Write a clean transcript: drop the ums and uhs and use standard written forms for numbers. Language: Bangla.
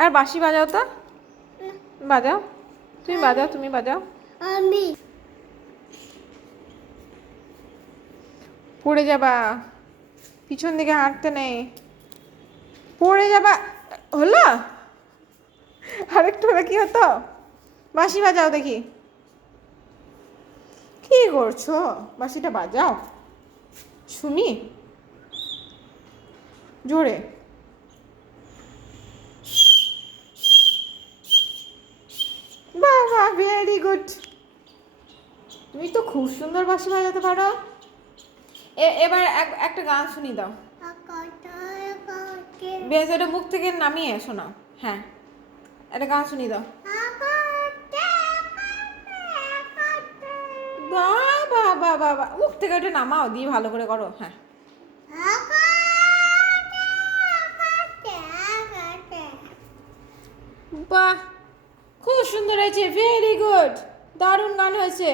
আর বাঁশি বাজাও তো, বাজাও, তুমি বাজাও, তুমি বাজাও। আমি পড়ে যাবা, পিছন দিকে হাঁটতে নেই, পড়ে যাবা। হলো, আরেকটু হলে কি হতো? বাঁশি বাজাও দেখি। কি করছো? বাঁশিটা বাজাও শুনি জোরে। বাবা, ভেরি গুড। তুমি তো খুব সুন্দর বাঁশি বাজাতে পারো। এবার একটা গান শুনি দাও। বেশ, এটা মুখ থেকে নামিয়ে শোনাও। হ্যাঁ, একটা গান শুনি দাও। বাবা বাবা বাবা, মুখ থেকে ওটা নামাও, দিয়ে ভালো করে করো। হ্যাঁ, বাহ, খুব সুন্দর হয়েছে, ভেরি গুড, দারুণ গান হয়েছে।